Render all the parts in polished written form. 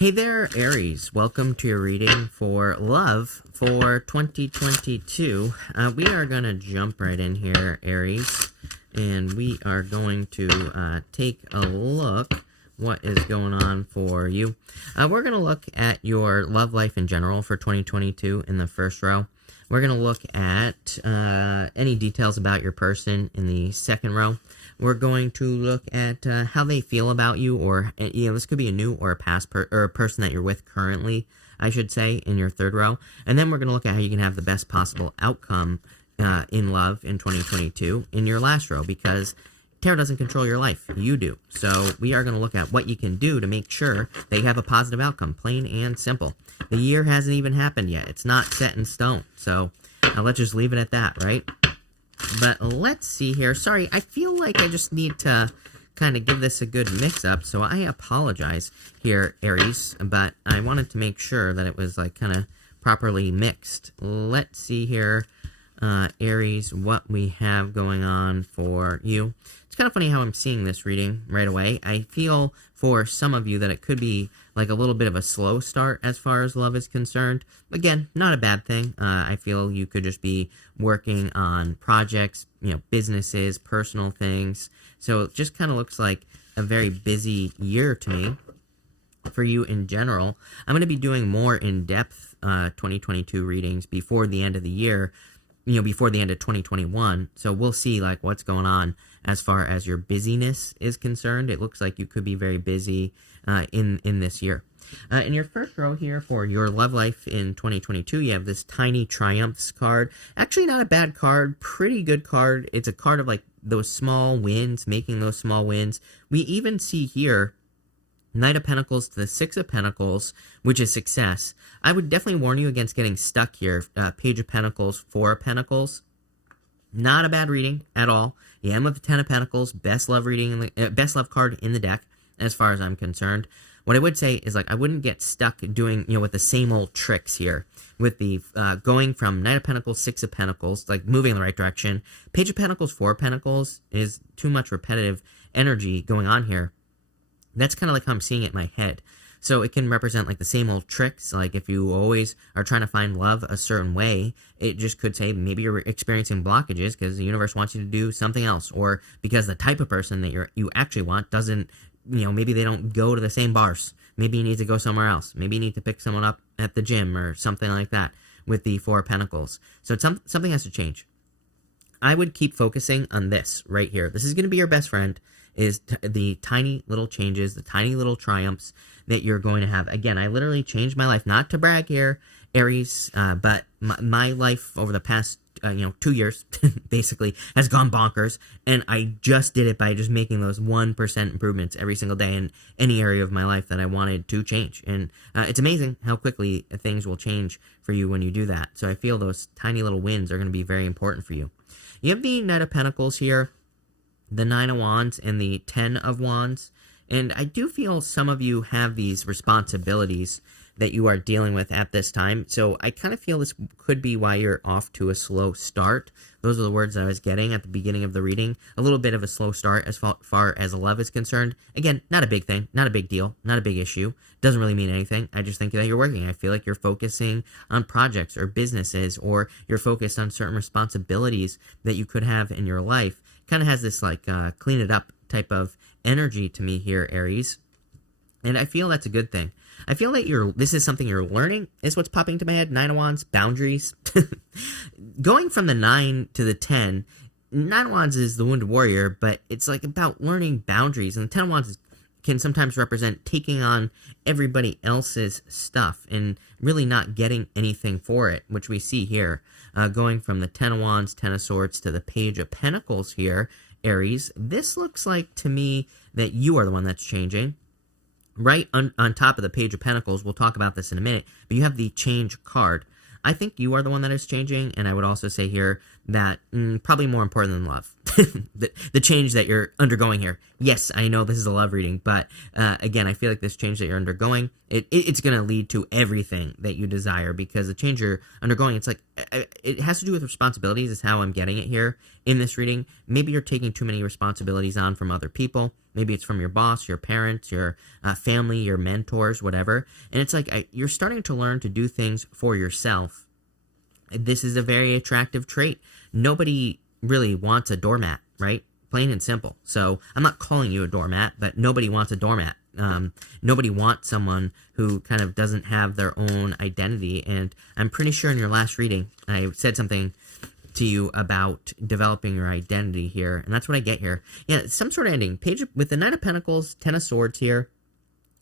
Hey there, Aries. Welcome to your reading for love for 2022. We are going to jump right in here, Aries, and we are going to take a look what is going on for you. We're going to look at your love life in general for 2022 in the first row. We're going to look at any details about your person in the second row. We're going to look at how they feel about you, or this could be a new or a past or a person that you're with currently, I should say, in your third row. And then we're going to look at how you can have the best possible outcome in love in 2022 in your last row, because tarot doesn't control your life. You do. So we are going to look at what you can do to make sure that you have a positive outcome, plain and simple. The year hasn't even happened yet. It's not set in stone. So let's just leave it at that, right? But let's see here. Sorry, I feel like I just need to kind of give this a good mix-up, so I apologize here, Aries, but I wanted to make sure that it was, like, kind of properly mixed. Let's see here, Aries, what we have going on for you. It's kind of funny how I'm seeing this reading right away. I feel for some of you that it could be like a little bit of a slow start as far as love is concerned. Again, not a bad thing. I feel you could just be working on projects, businesses, personal things. So it just kind of looks like a very busy year to me for you in general. I'm going to be doing more in-depth 2022 readings before the end of the year, before the end of 2021. So we'll see like what's going on as far as your busyness is concerned. It looks like you could be very busy in this year. In your first row here for your love life in 2022, you have this Tiny Triumphs card. Actually not a bad card, pretty good card. It's a card of like those small wins, making those small wins. We even see here Knight of Pentacles to the Six of Pentacles, which is success. I would definitely warn you against getting stuck here. Page of Pentacles, Four of Pentacles. Not a bad reading at all. You end with the Ten of Pentacles, best love reading, best love card in the deck, as far as I'm concerned. What I would say is, like, I wouldn't get stuck doing, with the same old tricks here. With the going from Knight of Pentacles, Six of Pentacles, like moving in the right direction. Page of Pentacles, Four of Pentacles is too much repetitive energy going on here. That's kind of like how I'm seeing it in my head. So it can represent like the same old tricks. Like if you always are trying to find love a certain way, it just could say maybe you're experiencing blockages because the universe wants you to do something else, or because the type of person that you actually want doesn't, maybe they don't go to the same bars. Maybe you need to go somewhere else. Maybe you need to pick someone up at the gym or something like that with the Four of Pentacles. So something has to change. I would keep focusing on this right here. This is going to be your best friend, is the tiny little changes, the tiny little triumphs that you're going to have. Again, I literally changed my life, not to brag here, Aries, but my life over the past 2 years, basically, has gone bonkers, and I just did it by just making those 1% improvements every single day in any area of my life that I wanted to change. And it's amazing how quickly things will change for you when you do that. So I feel those tiny little wins are going to be very important for you. You have the Knight of Pentacles here, the Nine of Wands, and the Ten of Wands. And I do feel some of you have these responsibilities that you are dealing with at this time. So I kind of feel this could be why you're off to a slow start. Those are the words I was getting at the beginning of the reading. A little bit of a slow start as far as love is concerned. Again, not a big thing, not a big deal, not a big issue. Doesn't really mean anything. I just think that you're working. I feel like you're focusing on projects or businesses, or you're focused on certain responsibilities that you could have in your life. Kind of has this like clean it up type of energy to me here, Aries. And I feel that's a good thing. I feel that this is something you're learning, is what's popping into my head. Nine of Wands, boundaries. Going from the 9 to the 10, Nine of Wands is the Wounded Warrior, but it's like about learning boundaries. And the 10 of Wands can sometimes represent taking on everybody else's stuff and really not getting anything for it, which we see here. Going from the 10 of Wands, 10 of Swords to the Page of Pentacles here, Aries, this looks like to me that you are the one that's changing. Right on top of the Page of Pentacles, we'll talk about this in a minute, but you have the Change card. I think you are the one that is changing, and I would also say here that probably more important than love. The change that you're undergoing here. Yes, I know this is a love reading, but again, I feel like this change that you're undergoing, it's going to lead to everything that you desire, because the change you're undergoing, it's like, it has to do with responsibilities is how I'm getting it here in this reading. Maybe you're taking too many responsibilities on from other people. Maybe it's from your boss, your parents, your family, your mentors, whatever. And it's like you're starting to learn to do things for yourself. This is a very attractive trait. Nobody really wants a doormat, right? Plain and simple. So I'm not calling you a doormat, but nobody wants a doormat. Nobody wants someone who kind of doesn't have their own identity. And I'm pretty sure in your last reading, I said something to you about developing your identity here. And that's what I get here. Yeah, some sort of ending. Page with the Knight of Pentacles, Ten of Swords here.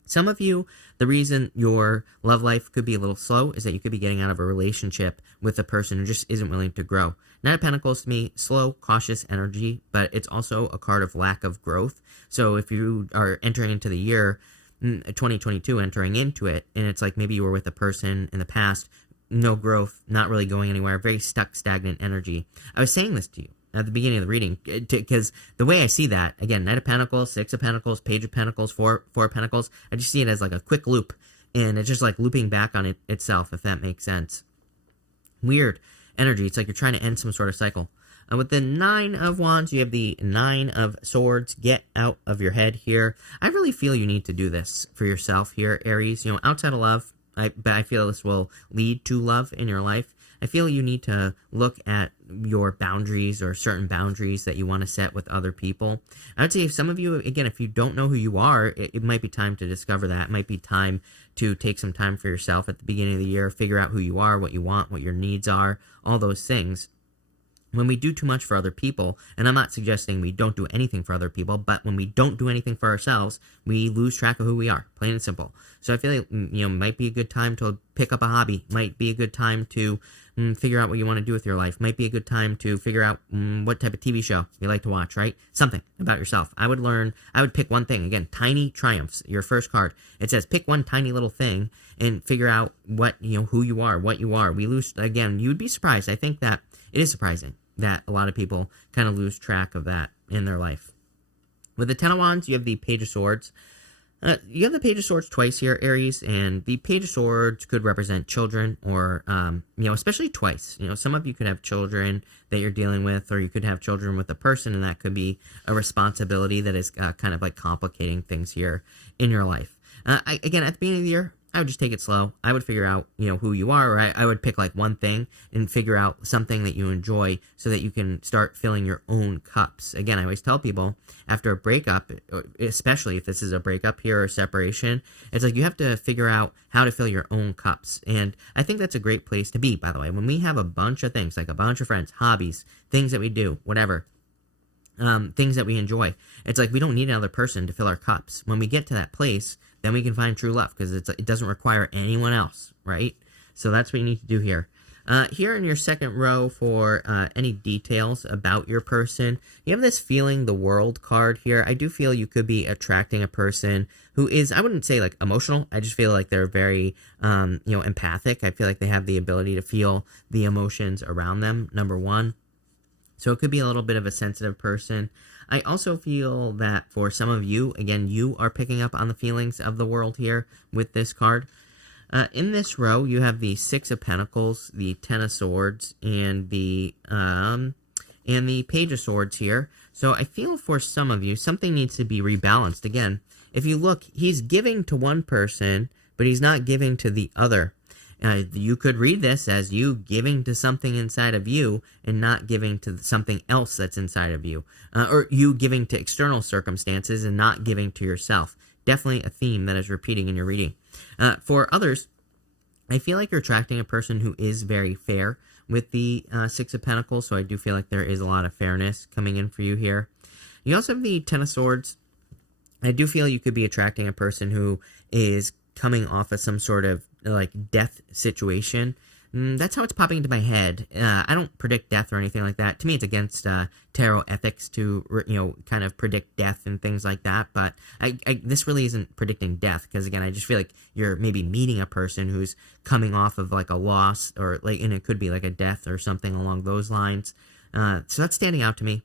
Some of you, the reason your love life could be a little slow is that you could be getting out of a relationship with a person who just isn't willing to grow. Knight of Pentacles to me, slow, cautious energy, but it's also a card of lack of growth. So if you are entering into the year 2022, entering into it, and it's like maybe you were with a person in the past, no growth, not really going anywhere, very stuck, stagnant energy. I was saying this to you at the beginning of the reading, because the way I see that, again, Knight of Pentacles, Six of Pentacles, Page of Pentacles, Four of Pentacles, I just see it as like a quick loop, and it's just like looping back on itself, if that makes sense. Weird energy. It's like you're trying to end some sort of cycle. With the Nine of Wands, you have the Nine of Swords. Get out of your head here. I really feel you need to do this for yourself here, Aries. You know, outside of love, but I feel this will lead to love in your life. I feel you need to look at your boundaries or certain boundaries that you want to set with other people. I would say if some of you, again, if you don't know who you are, it might be time to discover that. It might be time to take some time for yourself at the beginning of the year, figure out who you are, what you want, what your needs are, all those things. When we do too much for other people, and I'm not suggesting we don't do anything for other people, but when we don't do anything for ourselves, we lose track of who we are, plain and simple. So I feel like, might be a good time to pick up a hobby, might be a good time to figure out what you want to do with your life, might be a good time to figure out what type of TV show you like to watch, right? Something about yourself. I would pick one thing. Again, Tiny Triumphs, your first card. It says pick one tiny little thing and figure out what, who you are, what you are. We lose, again, you would be surprised. I think that it is surprising that a lot of people kind of lose track of that in their life. With the Ten of Wands, you have the Page of Swords. You have the Page of Swords twice here, Aries, and the Page of Swords could represent children or, especially twice. Some of you could have children that you're dealing with, or you could have children with a person, and that could be a responsibility that is kind of like complicating things here in your life. Again, at the beginning of the year, I would just take it slow. I would figure out, who you are, or I would pick like one thing and figure out something that you enjoy so that you can start filling your own cups. Again, I always tell people after a breakup, especially if this is a breakup here or separation, it's like you have to figure out how to fill your own cups. And I think that's a great place to be, by the way. When we have a bunch of things, like a bunch of friends, hobbies, things that we do, whatever, things that we enjoy, it's like we don't need another person to fill our cups. When we get to that place, then we can find true love, because it doesn't require anyone else, right? So that's what you need to do here. Here in your second row for any details about your person, you have this Feeling the World card here. I do feel you could be attracting a person who is, I wouldn't say like emotional. I just feel like they're very, empathic. I feel like they have the ability to feel the emotions around them, number one. So it could be a little bit of a sensitive person. I also feel that for some of you, again, you are picking up on the feelings of the world here with this card. In this row, you have the 6 of Pentacles, the 10 of Swords, and the Page of Swords here. So I feel for some of you, something needs to be rebalanced. Again, if you look, he's giving to one person, but he's not giving to the other. You could read this as you giving to something inside of you and not giving to something else that's inside of you. Or you giving to external circumstances and not giving to yourself. Definitely a theme that is repeating in your reading. For others, I feel like you're attracting a person who is very fair with the 6 of Pentacles, so I do feel like there is a lot of fairness coming in for you here. You also have the 10 of Swords. I do feel you could be attracting a person who is coming off of some sort of like death situation. That's how it's popping into my head. I don't predict death or anything like that. To me, it's against tarot ethics to kind of predict death and things like that. But this really isn't predicting death, because again, I just feel like you're maybe meeting a person who's coming off of like a loss, or like, and it could be like a death or something along those lines. So that's standing out to me.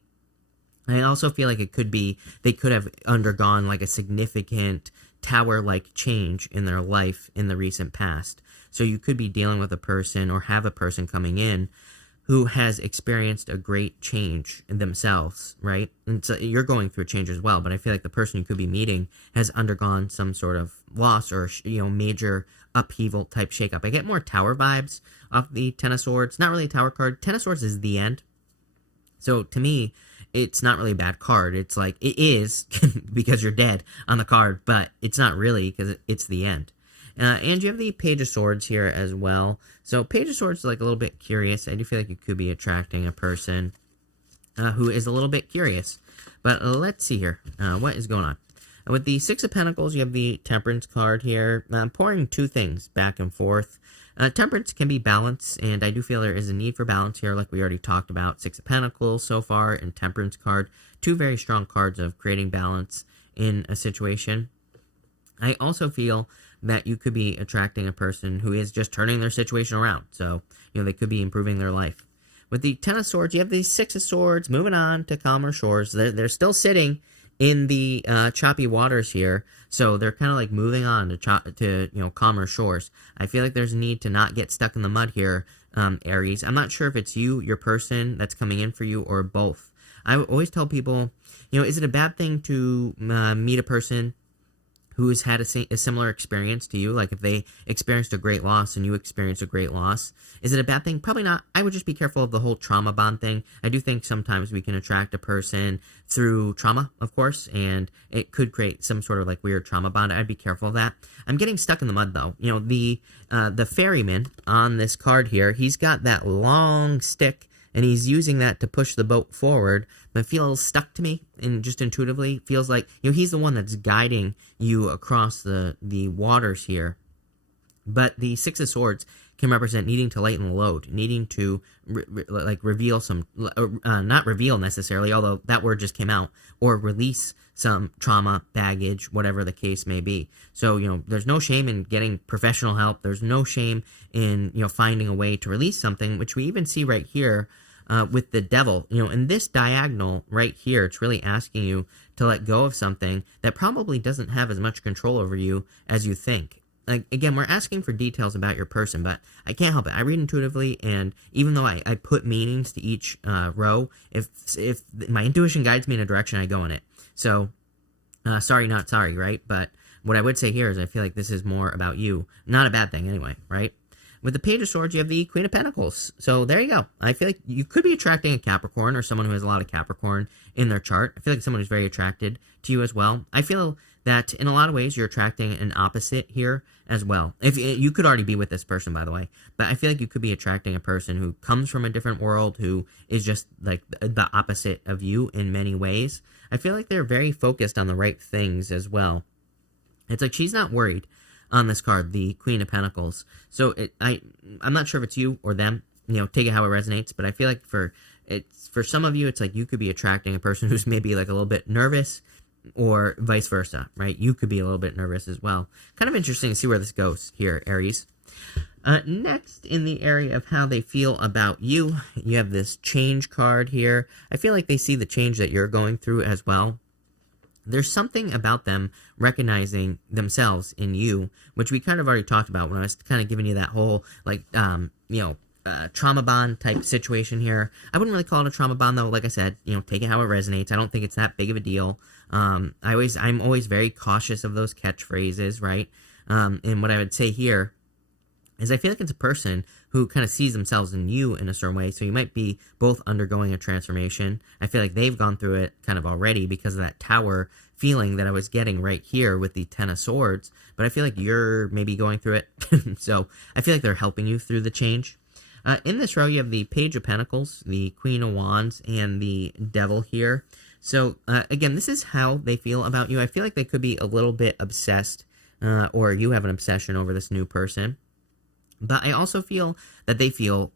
I also feel like it could be they could have undergone like a significant tower-like change in their life in the recent past. So you could be dealing with a person or have a person coming in who has experienced a great change in themselves, right? And so you're going through a change as well, but I feel like the person you could be meeting has undergone some sort of loss or, major upheaval type shakeup. I get more tower vibes off the Ten of Swords. Not really a tower card. Ten of Swords is the end. So to me, it's not really a bad card. It's like, it is because you're dead on the card, but it's not really because it's the end. And you have the Page of Swords here as well. So Page of Swords is like a little bit curious. I do feel like you could be attracting a person who is a little bit curious. But let's see here. What is going on? With the Six of Pentacles, you have the Temperance card here. Pouring two things back and forth. Temperance can be balance, and I do feel there is a need for balance here, like we already talked about. Six of Pentacles so far, and Temperance card. Two very strong cards of creating balance in a situation. I also feel that you could be attracting a person who is just turning their situation around. So, they could be improving their life. With the Ten of Swords, you have the Six of Swords moving on to calmer shores. They're still sitting in the choppy waters here, so they're kind of like moving on to calmer shores. I feel like there's a need to not get stuck in the mud here, Aries. I'm not sure if it's you, your person that's coming in for you, or both. I always tell people, is it a bad thing to meet a person who has had a similar experience to you? Like if they experienced a great loss and you experienced a great loss, is it a bad thing? Probably not. I would just be careful of the whole trauma bond thing. I do think sometimes we can attract a person through trauma, of course, and it could create some sort of like weird trauma bond. I'd be careful of that. I'm getting stuck in the mud though. The ferryman on this card here, he's got that long stick and he's using that to push the boat forward, but it feels stuck to me, and just intuitively feels like, he's the one that's guiding you across the waters here. But the Six of Swords can represent needing to lighten the load, needing to reveal some, not reveal necessarily, although that word just came out, or release some trauma, baggage, whatever the case may be. So, there's no shame in getting professional help. There's no shame in, finding a way to release something, which we even see right here with the Devil. In this diagonal right here, it's really asking you to let go of something that probably doesn't have as much control over you as you think. Like, again, we're asking for details about your person, but I can't help it. I read intuitively, and even though I put meanings to each row, if my intuition guides me in a direction, I go in it. So, sorry, not sorry, right? But what I would say here is I feel like this is more about you. Not a bad thing anyway, right? With the Page of Swords, you have the Queen of Pentacles. So there you go. I feel like you could be attracting a Capricorn or someone who has a lot of Capricorn in their chart. I feel like someone who's very attracted to you as well. I feel that in a lot of ways you're attracting an opposite here as well. If you could already be with this person, by the way, but I feel like you could be attracting a person who comes from a different world, who is just like the opposite of you in many ways. I feel like they're very focused on the right things as well. It's like she's not worried on this card, the Queen of Pentacles. So I'm not sure if it's you or them. Take it how it resonates. But I feel like for some of you, it's like you could be attracting a person who's maybe like a little bit nervous, or vice versa, right? You could be a little bit nervous as well. Kind of interesting to see where this goes here, Aries. Next, in the area of how they feel about you, you have this change card here. I feel like they see the change that you're going through as well. There's something about them recognizing themselves in you, which we kind of already talked about when I was kind of giving you that whole, trauma bond type situation here. I wouldn't really call it a trauma bond, though. Like I said, take it how it resonates. I don't think it's that big of a deal. I'm always very cautious of those catchphrases, right? And what I would say here is I feel like it's a person who kind of sees themselves in you in a certain way. So you might be both undergoing a transformation. I feel like they've gone through it kind of already because of that tower feeling that I was getting right here with the Ten of Swords. But I feel like you're maybe going through it. So I feel like they're helping you through the change. In this row, you have the Page of Pentacles, the Queen of Wands, and the Devil here. So, again, this is how they feel about you. I feel like they could be a little bit obsessed, or you have an obsession over this new person. But I also feel that they feel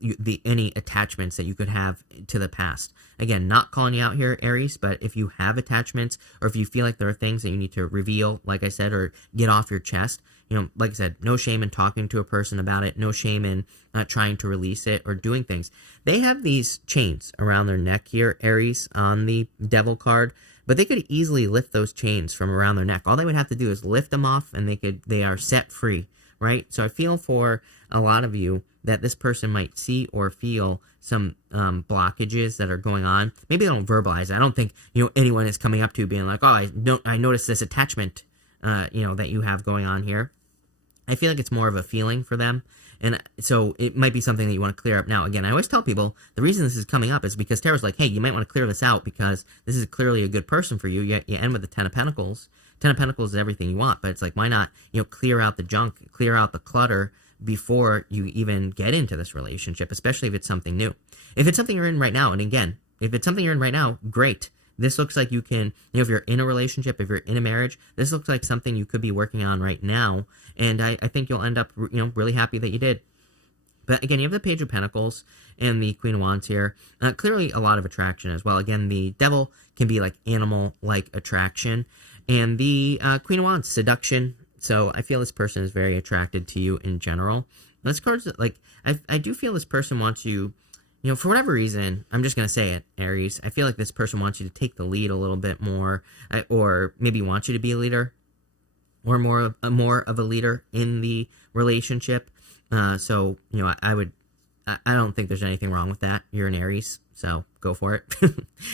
any attachments that you could have to the past. Again, not calling you out here, Aries, but if you have attachments or if you feel like there are things that you need to reveal, like I said, or get off your chest, like I said, no shame in talking to a person about it. No shame in trying to release it or doing things. They have these chains around their neck here, Aries, on the Devil card, but they could easily lift those chains from around their neck. All they would have to do is lift them off and they are set free, right? So I feel for a lot of you that this person might see or feel some blockages that are going on. Maybe they don't verbalize it. I don't think anyone is coming up to you being like, oh, I noticed this attachment that you have going on here. I feel like it's more of a feeling for them. And so it might be something that you want to clear up now. Again, I always tell people the reason this is coming up is because Tarot's like, hey, you might want to clear this out because this is clearly a good person for you. You end with the Ten of Pentacles. Ten of Pentacles is everything you want, but it's like, why not, clear out the junk, clear out the clutter before you even get into this relationship, especially if it's something new. If it's something you're in right now, and again, if it's something you're in right now, great. This looks like you can, if you're in a relationship, if you're in a marriage, this looks like something you could be working on right now. And I think you'll end up, really happy that you did. But again, you have the Page of Pentacles and the Queen of Wands here. Clearly a lot of attraction as well. Again, the Devil can be like animal-like attraction. And the Queen of Wands, seduction. So I feel this person is very attracted to you in general. This card's like, I do feel this person wants you, for whatever reason, I'm just going to say it, Aries. I feel like this person wants you to take the lead a little bit more, or maybe wants you to be a leader, or more of a leader in the relationship. So, I don't think there's anything wrong with that. You're an Aries, so go for it,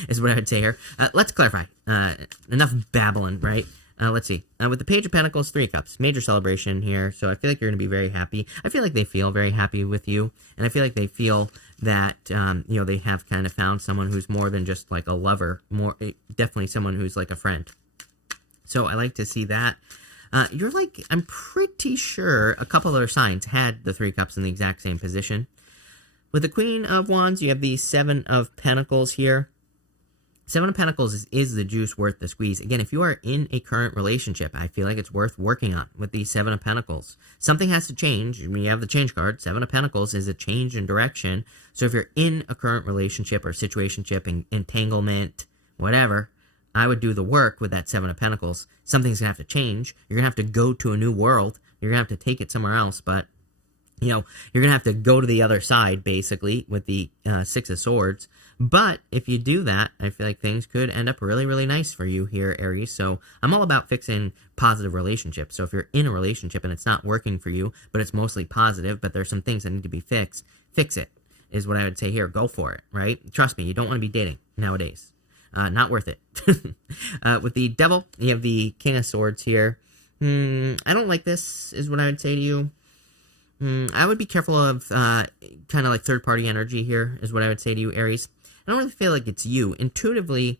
is what I would say here. Let's clarify. Enough babbling, right? Let's see. With the Page of Pentacles, Three of Cups, major celebration here. So I feel like you're going to be very happy. I feel like they feel very happy with you. And I feel like they feel that, they have kind of found someone who's more than just like a lover. Definitely someone who's like a friend. So I like to see that. You're like, I'm pretty sure a couple other signs had the Three of Cups in the exact same position. With the Queen of Wands, you have the Seven of Pentacles here. Seven of Pentacles is the juice worth the squeeze. Again, if you are in a current relationship, I feel like it's worth working on with the Seven of Pentacles. Something has to change. I mean, you have the change card. Seven of Pentacles is a change in direction. So if you're in a current relationship or situationship, entanglement, whatever, I would do the work with that Seven of Pentacles. Something's going to have to change. You're going to have to go to a new world. You're going to have to take it somewhere else, but you're going to have to go to the other side, basically, with the Six of Swords. But if you do that, I feel like things could end up really, really nice for you here, Aries. So I'm all about fixing positive relationships. So if you're in a relationship and it's not working for you, but it's mostly positive, but there's some things that need to be fixed, fix it, is what I would say here. Go for it, right? Trust me, you don't want to be dating nowadays. Not worth it. With the Devil, you have the King of Swords here. I don't like this, is what I would say to you. I would be careful of kind of like third-party energy here, is what I would say to you, Aries. I don't really feel like it's you. Intuitively,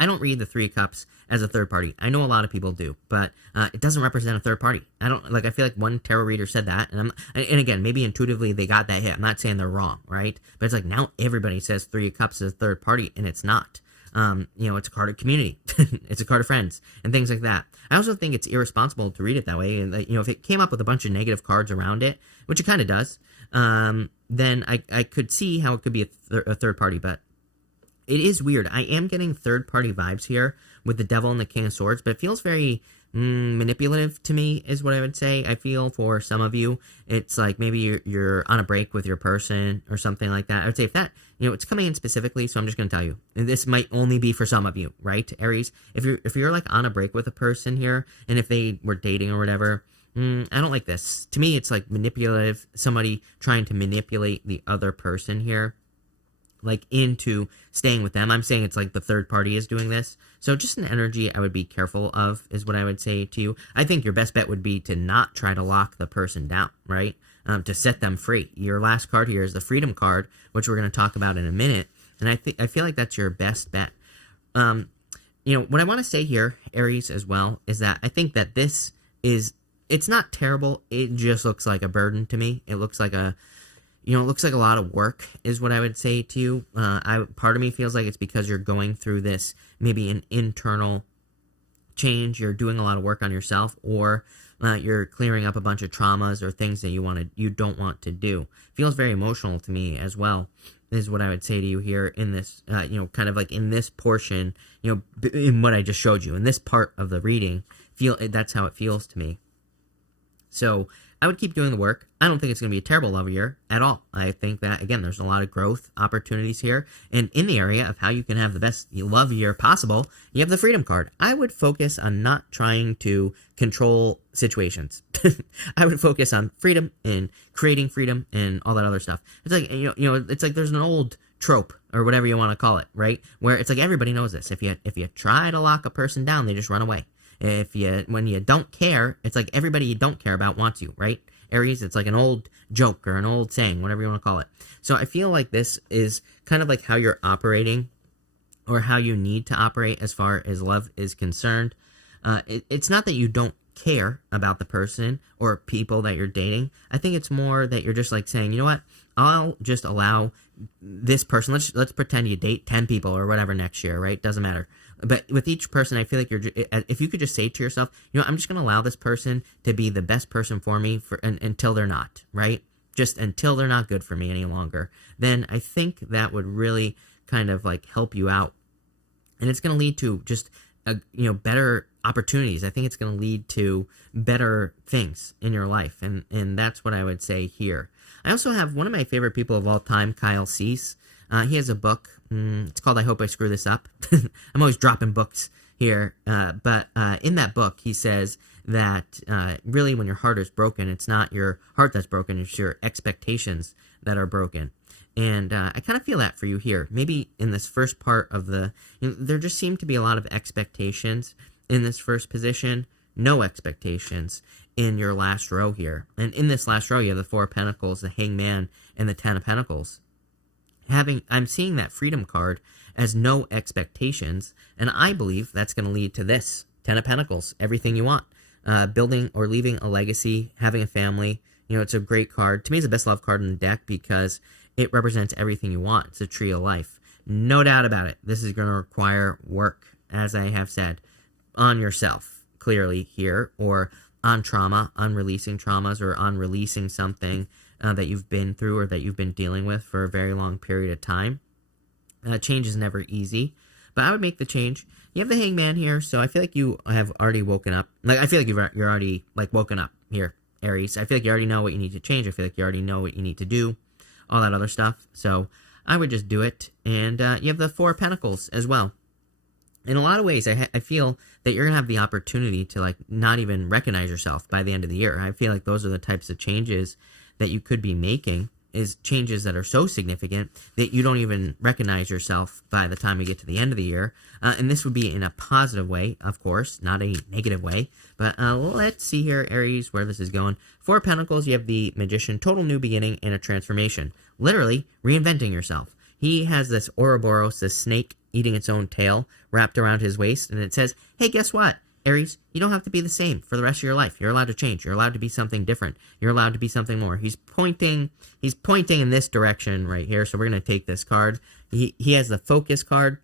I don't read the Three of Cups as a third party. I know a lot of people do, but it doesn't represent a third party. I feel like one tarot reader said that, and again, maybe intuitively they got that hit. I'm not saying they're wrong, right? But it's like now everybody says Three of Cups is a third party, and it's not. It's a card of community. It's a card of friends and things like that. I also think it's irresponsible to read it that way. And if it came up with a bunch of negative cards around it, which it kind of does, then I could see how it could be a third party. But it is weird. I am getting third party vibes here with the Devil and the King of Swords, but it feels very manipulative to me, is what I would say. I feel for some of you, it's like maybe you're on a break with your person or something like that. I would say if that, it's coming in specifically, so I'm just going to tell you, and this might only be for some of you, right, Aries? If you're like on a break with a person here, and if they were dating or whatever, I don't like this. To me, it's like manipulative, somebody trying to manipulate the other person here, like into staying with them. I'm saying it's like the third party is doing this. So just an energy I would be careful of, is what I would say to you. I think your best bet would be to not try to lock the person down, right? To set them free. Your last card here is the Freedom card, which we're going to talk about in a minute. And I feel like that's your best bet. What I want to say here, Aries, as well, is that I think that this is, it's not terrible. It just looks like a burden to me. It looks like it looks like a lot of work, is what I would say to you. Part of me feels like it's because you're going through this, maybe an internal change. You're doing a lot of work on yourself, or you're clearing up a bunch of traumas or things that you don't want to do. Feels very emotional to me as well, is what I would say to you here in this, kind of like in this portion, in what I just showed you, in this part of the reading, that's how it feels to me. So I would keep doing the work. I don't think it's going to be a terrible love year at all. I think that, again, there's a lot of growth opportunities here. And in the area of how you can have the best love year possible, you have the Freedom card. I would focus on not trying to control situations. I would focus on freedom and creating freedom and all that other stuff. It's like, it's like there's an old trope or whatever you want to call it, right? Where it's like everybody knows this. If you try to lock a person down, they just run away. When you don't care, it's like everybody you don't care about wants you, right? Aries, it's like an old joke or an old saying, whatever you want to call it. So I feel like this is kind of like how you're operating or how you need to operate as far as love is concerned. It's not that you don't care about the person or people that you're dating. I think it's more that you're just like saying, you know what, I'll just allow this person, let's pretend you date 10 people or whatever next year, right? Doesn't matter. But with each person, I feel like if you could just say to yourself, I'm just going to allow this person to be the best person for me until they're not, right? Just until they're not good for me any longer. Then I think that would really kind of like help you out. And it's going to lead to just, better opportunities. I think it's going to lead to better things in your life. And that's what I would say here. I also have one of my favorite people of all time, Kyle Cease. He has a book. It's called I Hope I Screw This Up. I'm always dropping books here. But in that book, he says that really when your heart is broken, it's not your heart that's broken, it's your expectations that are broken. And I kind of feel that for you here. Maybe in this first part of there just seem to be a lot of expectations in this first position, no expectations in your last row here. And in this last row, you have the Four of Pentacles, the Hangman, and the Ten of Pentacles. I'm seeing that Freedom card as no expectations, and I believe that's going to lead to this, Ten of Pentacles, everything you want. Building or leaving a legacy, having a family. It's a great card. To me, it's the best love card in the deck because it represents everything you want. It's a tree of life. No doubt about it. This is going to require work, as I have said, on yourself, clearly here, or on trauma, on releasing traumas, or on releasing something that you've been through or that you've been dealing with for a very long period of time. Change is never easy, but I would make the change. You have the Hangman here, so I feel like you have already woken up. Like, I feel like you're already, woken up here, Aries. I feel like you already know what you need to change. I feel like you already know what you need to do, all that other stuff. So I would just do it. And you have the Four of Pentacles as well. In a lot of ways, I feel that you're going to have the opportunity to, not even recognize yourself by the end of the year. I feel like those are the types of changes that you could be making, is changes that are so significant that you don't even recognize yourself by the time we get to the end of the year. And this would be in a positive way, of course, not a negative way. But let's see here, Aries, where this is going. Four of Pentacles, you have the Magician, total new beginning and a transformation. Literally reinventing yourself. He has this Ouroboros, this snake eating its own tail, wrapped around his waist, and it says, hey, guess what? Aries, you don't have to be the same for the rest of your life. You're allowed to change. You're allowed to be something different. You're allowed to be something more. He's pointing in this direction right here, so we're going to take this card. He has the Focus card.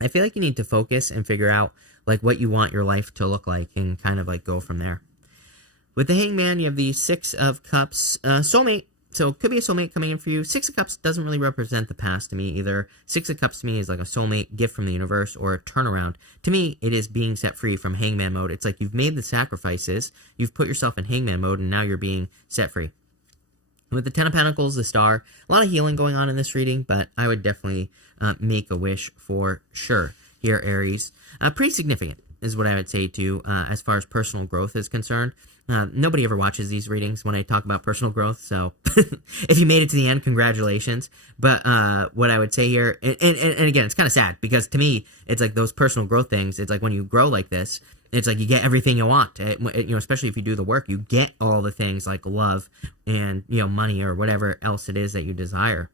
I feel like you need to focus and figure out, what you want your life to look like and kind of, go from there. With the Hangman, you have the Six of Cups, soulmate. So it could be a soulmate coming in for you. Six of Cups doesn't really represent the past to me either. Six of Cups to me is like a soulmate, gift from the universe, or a turnaround. To me, it is being set free from Hangman mode. It's like you've made the sacrifices, you've put yourself in Hangman mode, and now you're being set free. With the Ten of Pentacles, the Star, a lot of healing going on in this reading, but I would definitely make a wish for sure here, Aries. Pretty significant is what I would say to you as far as personal growth is concerned. Nobody ever watches these readings when I talk about personal growth, so if you made it to the end, congratulations. But what I would say here, and again, it's kind of sad, because to me, it's like those personal growth things, it's like when you grow like this, it's like you get everything you want, especially if you do the work, you get all the things like love and, money or whatever else it is that you desire.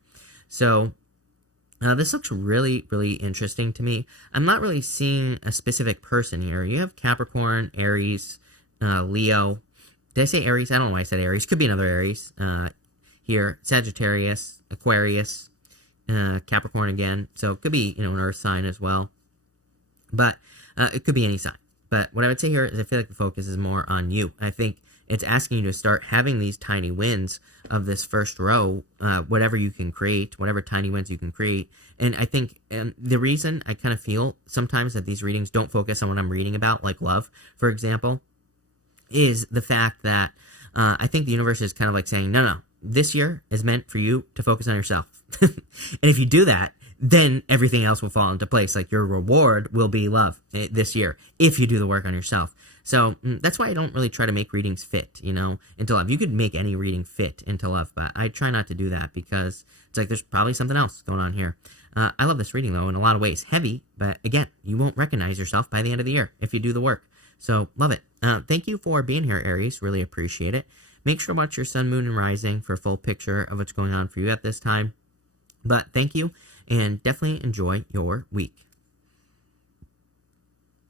So this looks really, really interesting to me. I'm not really seeing a specific person here. You have Capricorn, Aries, Leo. Did I say Aries? I don't know why I said Aries. Could be another Aries here. Sagittarius, Aquarius, Capricorn again. So it could be, an earth sign as well. But it could be any sign. But what I would say here is I feel like the focus is more on you. I think it's asking you to start having these tiny wins of this first row, whatever you can create, whatever tiny wins you can create. And I think the reason I kind of feel sometimes that these readings don't focus on what I'm reading about, like love, for example, is the fact that I think the universe is kind of like saying, no, this year is meant for you to focus on yourself. And if you do that, then everything else will fall into place. Like your reward will be love this year if you do the work on yourself. So that's why I don't really try to make readings fit, into love. You could make any reading fit into love, but I try not to do that because it's like there's probably something else going on here. I love this reading, though, in a lot of ways. Heavy, but again, you won't recognize yourself by the end of the year if you do the work. So love it. Thank you for being here, Aries. Really appreciate it. Make sure to watch your sun, moon, and rising for a full picture of what's going on for you at this time. But thank you, and definitely enjoy your week.